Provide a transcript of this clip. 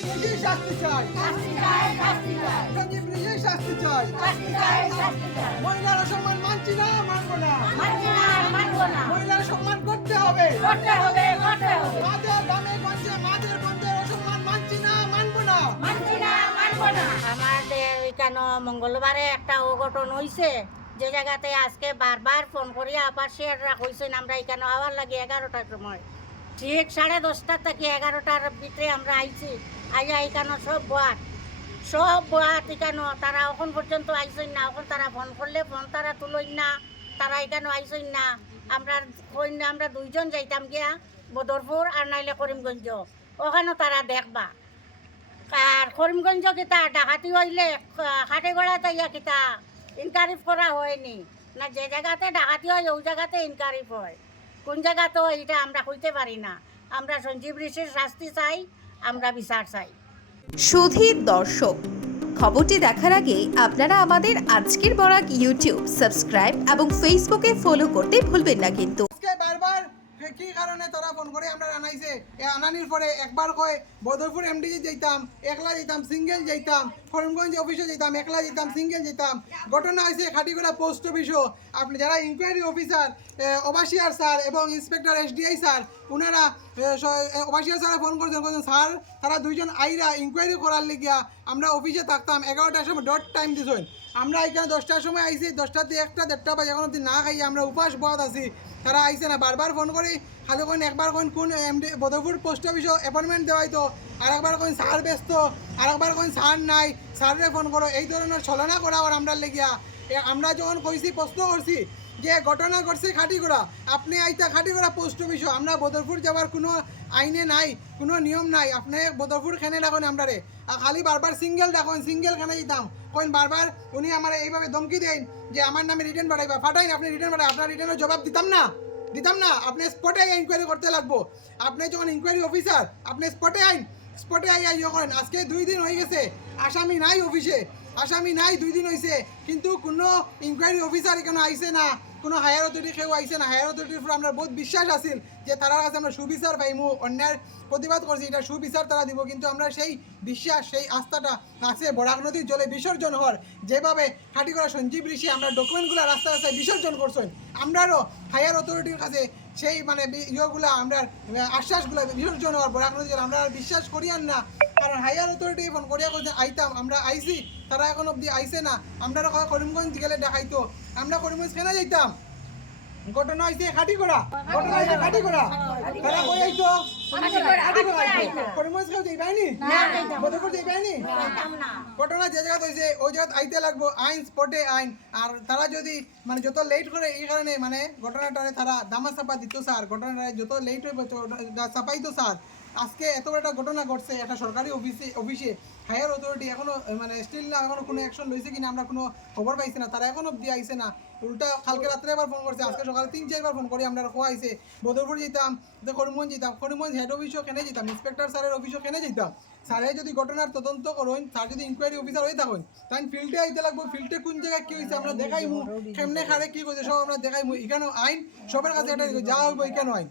শাস্তি চাই, সঞ্জীব ব্রিজের শাস্তি চাই। মহিলার অসম্মান মানছি না, মানবো না। মহিলার সম্মান করতে হবে। মাদের গ্রামে গঞ্জে মাদের বন্ধের অসম্মান মানছি না, মানবো না। আমাদের কেন মঙ্গলবারে একটা অঘটন হয়েছে, যে জায়গাতে আজকে বারবার ফোন করিয়া আবার শেয়াররা কইছেন আমরা এখানে আবার লাগে 11টার সময়, ঠিক 10:30 থেকে 11টার ভিতরে আমরা আইছি। আইয়া এখানে সব বাত এখানে তারা এখন পর্যন্ত আইসেন না। এখন তারা ফোন করলে ফোন তারা তুলইন না, তারা এখানে আইসেন না। আমরা কই না, আমরা দুইজন যাইতাম গিয়া বদরপুর আর নাইলে করিমগঞ্জ, ওখানে তারা দেখবা। আর করিমগঞ্জ কিতা ডাকাতি হইলে খাটিগড়া তাইয়া কিতা ইনকারিফ করা হয়নি না। যে জায়গাতে ডাকাতি হয় ওই জায়গাতে ইনকারিফ হয়, কোন জায়গাতে হয় এটা আমরা কইতে পারি না। আমরা সঞ্জীব ঋষির শাস্তি চাই, আমরা বিচার চাই। সুধীর দর্শক, খবরটি দেখার আগে আপনারা আমাদের আজকের বরাক ইউটিউব সাবস্ক্রাইব এবং ফেসবুকে ফলো করতে ভুলবেন না কিন্তু। আজকে বারবার কি কারণে তারা ফোন করে আমরা আনাইছে, আনানির পরে একবার কয় বদরপুর এমডিজি যাইতাম, একলা যাইতাম, সিঙ্গেল যাইতাম, করিমগঞ্জ অফিসে যাইতাম, একলা যাইতাম, সিঙ্গেল যাইতাম। ঘটনা হয়েছে খাটিগড়া পোস্ট অফিসও। আপনি যারা ইনকোয়ারি অফিসার ওভাসিয়ার স্যার এবং ইন্সপেক্টর এসডিআই স্যার, ওনারা ওভাসিয়ার স্যার ফোন করছেন, স্যার তারা দুইজন আইরা ইনকোয়ারি করার লিগিয়া আমরা অফিসে থাকতাম। 11টার সময় ডট টাইম দিছেন। আমরা এখানে 10টার সময় আইছি, 10টা থেকে 1টা 1:30 বাজে এখন অব্দি না খাইয়া আমরা উপাস বহাত আছি। তারা আইসে না, বারবার ফোন করি। খালি কোন একবার কোন এমডি বদরপুর পোস্ট অফিসও অ্যাপয়েন্টমেন্ট দেওয়াইতো, আর একবার কোন স্যার ব্যস্ত, আর একবার কোন স্যার নাই, স্যারে ফোন করো। এই ধরনের ছলনা করা আর আমরা লেগিয়া আমরা যখন কইছি, প্রশ্ন করছি যে ঘটনা ঘটছে খাটিগড়া, আপনি আইতা খাটিগড়া পোস্ট অফিসও, আমরা বদরপুর যাওয়ার কোনো আইনে নাই, কোনো নিয়ম নাই। আপনি বদরপুর খেনে ডাকেন আমরা রে, খালি বারবার সিঙ্গেল ডাকেন, সিঙ্গেল খানে যেতাম কইন বারবার। উনি আমার এইভাবে ধমকি দেন যে আমার নামে রিটার্ন পাঠাইবা, ফাটাইন আপনি রিটার্ন পাঠাই। আপনার রিটার্নের জবাব দিতাম না, আপনি স্পটে ইনকোয়ারি করতে লাগবো। আপনি যখন ইনকোয়ারি অফিসার, আপনি স্পটে আইয়া ইয়ে করেন। আজকে 2 দিন হয়ে গেছে, আসামি নাই অফিসে, আসামি নাই, 2 দিন হয়েছে, কিন্তু কোনো ইনকোয়ারি অফিসার এখানে আইসে না, কোনো হায়ার অথরিটি কেউ আইসে না। হায়ার অথরিটির উপর আমরা বহুত বিশ্বাস আছিল যে তার কাছে আমরা সুবিচার পাইমু। অন্যায়ের প্রতিবাদ করছি, এটা সুবিচার তারা দিব, কিন্তু আমরা সেই বিশ্বাস, সেই আস্থাটা আছে বরাক নদীর জলে বিসর্জন হওয়ার। যেভাবে খাটিগড়া সঞ্জীব ঋষি আমরা ডকুমেন্টগুলো রাস্তায় রাস্তায় বিসর্জন করছেন, আমরারও হায়ার অথরিটির কাছে সেই ইয়েগুলো আমরা আশ্বাসগুলো বিসর্জন হওয়ার বরাক নদীর জলে আমরা আর বিশ্বাস করিয়ান না। কারণ হায়ার অথরিটি ফোন করিয়া করছেন আইতাম, আমরা আইসি, তারা এখন অবধি আইসে না। আমরা করিমগঞ্জ গেলে দেখাইতো, আমরা করিমগঞ্জ কেন যাইতাম। ঘটনা হয়েছে খাটিগড়া, ঘটনা হয়েছে খাটিগড়া, তারা কই আইতো করিমগঞ্জ কেউ যাইবাইনি, বদরপুর যাইবাইনি। ঘটনা যে জায়গা হয়েছে ওই জায়গা আইতে লাগবো, আইন স্পটে আইন। আর তারা যদি যত লেট করে এই কারণে ঘটনাটারে তারা দামা চাপা দিত স্যার, ঘটনাটা যত লেট হইব চাপাইতো স্যার। আজকে এত বড় একটা ঘটনা ঘটছে একটা সরকারি অফিসে, হায়ার অথরিটি এখনো স্টিল না, এখনো কোনো অ্যাকশন লইছে কিনা আমরা কোনো খবর পাইছি না। তারা এখনো অব্দি আইসে না। উল্টা কালকে রাত্রে এবার ফোন করছে, আজকে সকালে 3-4বার ফোন করি আমরা খোয়া আইসে। বদরপুর যেতাম, করিমগঞ্জ যেতাম, করিমগঞ্জ হেড অফিসও কেনে যেতাম, ইন্সপেক্টর স্যারের অফিসও কেনে যেতাম। স্যারে যদি ঘটনার তদন্ত করেন, স্যার যদি ইনকোয়ারি অফিসার হয়ে থাকেন, তাই ফিল্ডে আইতে লাগবো। ফিল্ডে কোন জায়গায় কী হয়েছে আমরা দেখাইমু, কেমনে খারে কী করছে সব আমরা দেখাইমু। এখানেও আইন সবার কাছে এটা যা হইব, এখানেও আইন।